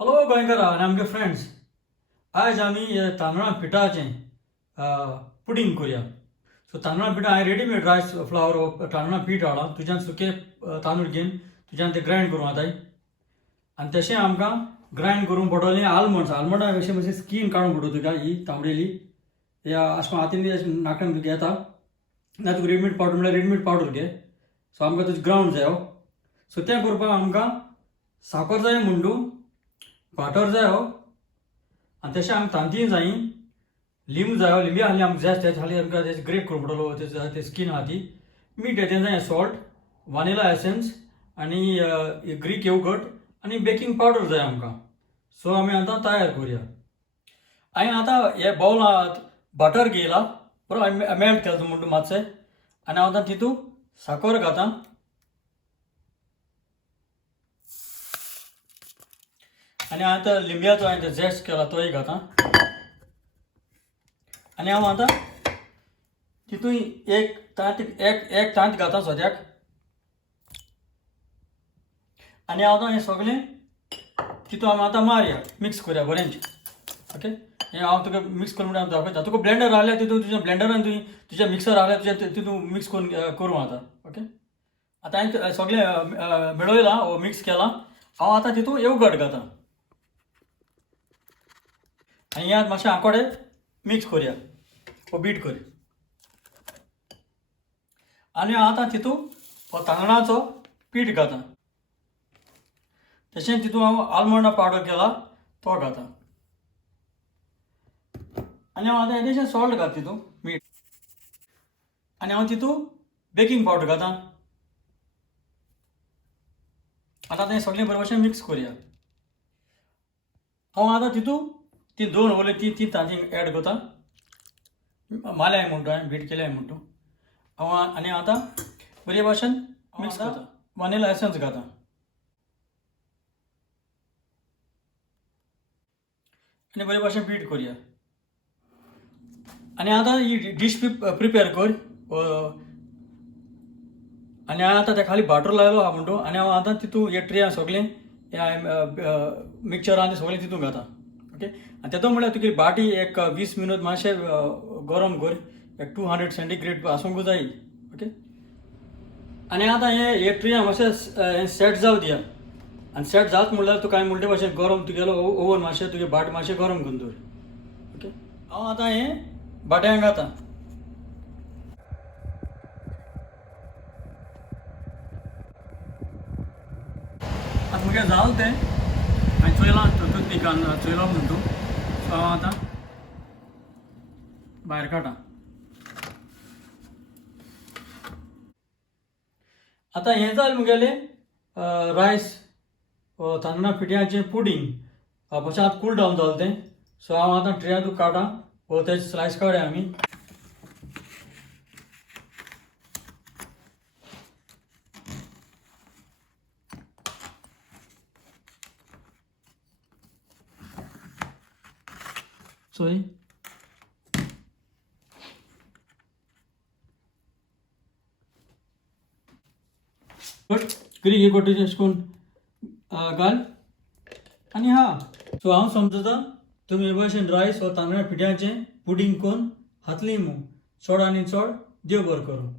हॅलो गोंयकारा आनी आमगे फ्रेंड्स, आज आमी तांदळा पिठाचें पुडिंग करुया. सो तांदळा पिठा हांवें रेडीमेड रायस फ्लावर तांदळा पीठ हाडला. तुज्यान सुके तांदूळ घेवन तुज्यान ते ग्रायंड करूं जाताय. आनी तशें आमकां ग्रायंड करूंक पडटलें आलमंडां अशें मातशें स्कीन काडूंक पडटली तुका ही तांबडेली या अशें हातीन नाकान घेता ना तुका रेडीमेड पावडर म्हळ्यार रेडीमेड पावडर घे. सो आमकां तुजें ग्रावंड जायो. सो तें करपाक आमकां साकर जाय म्हणटू बाटर जायो आनी तशें आमकां तांतीं जायी लिंबू जायो. लिंबी आहली आमकां जाय तेच हाली आमकां तें ग्रेट करूंक पडटलो ते स्कीन आहा ती. मीठ येतें जाय, सॉल्ट, वनिला एसेन्स आनी ग्रीक योगर्ट आनी बेकिंग पावडर जाय आमकां. सो आमी आतां तयार करुया. हांवें आतां हे बावलांत बटर घेयला, बरो मेल्ट केला म्हणटू मातशें, आनी हांव आतां तितू साकर घातां आनी आतां लिंब्याचो हांवें झेस्ट केला तोय घातां आनी हांव आतां तितूय एक तांत घातां सद्याक आनी हांव आतां हें सगळें तितू आमी आतां मारया, मिक्स करुया बरेंच. ओके, हें हांव तुका मिक्स करून म्हणून दाखयता. तुका ब्लेंडर आहल्यार तितून तुज्या ब्लेंडरान तुवें तुज्या मिक्सर आहल्यार तुज्या तितून मिक्स करून करूं आतां. ओके, आतां हांवें सगळें मेळयलां वो मिक्स केलां. हांव आतां तितून योगर्ट घातां आनी हें मातशें आंकोडे मिक्स करुया वो बीट कर. आनी हांव आतां तितू हो तांदळाचो पीठ घातां. तशेंच तितून हांव आलमंडा पावडर केला तो घातां आनी हांव आतां इल्लेशें सॉल्ट घात तितू मीठ आनी हांव तितू बेकिंग पावडर घातां. आतां तें सगळें बरे भशेन मिक्स करुया. हांव आतां तितू ती दोन ओले ती तांतीं एड करतां. माल्याय म्हणटू हांवें बीट केल्याय म्हणटू हांव आनी आतां बरे भशेन मिक्स करतां. वनिला एसेन्स घातां आनी बरे भशेन बीट करुया. आनी आतां ही डीश प्रिपेर कर आनी हांवें आतां त्या खाली बाटर लायलो आहा म्हणटू आनी हांव आतां तितू हे ट्रेन सगळें मिक्सचरान तें सगळें तितून घातां. ओके, आनी तेदो म्हळ्यार तुगे बाटी एक 20 मिनट मातशें गरम कर, एक 200 सेंटीग्रेड आसूंक जाय. ओके, आनी आतां हे ट्रेन मातशें सेट जावं दिया आनी सेट जात म्हणल्यार तुका हांवें म्हणटे भाशेन गरम तुगेलो ओवन मातशें तुगे बाट मातशें गरम करून दवर. ओके, हांव आतां हें बाट्यांक घातां आतां मुगे जालें तें हांवें चोयलां टूथपिकान चोयलो म्हणटू. सो हांव आतां भायर काडटां. आतां हें जालें मुगेलें रायस तांदळा पिठ्याचें पुडिंग मातशें आतां कूल डावन जालें तें. सो हांव आतां ट्रेयातूं काडटां वो तेजे स्लायस काडया आमी. चोय करी हे गोटे अशें करून घाल आनी हा. सो हांव समजता तुमी हे भशेन रायस वा तांदळा पिठ्याचें पुडिंग करून खातलीं म्हूण. चड आनी चड देव बरें करूं.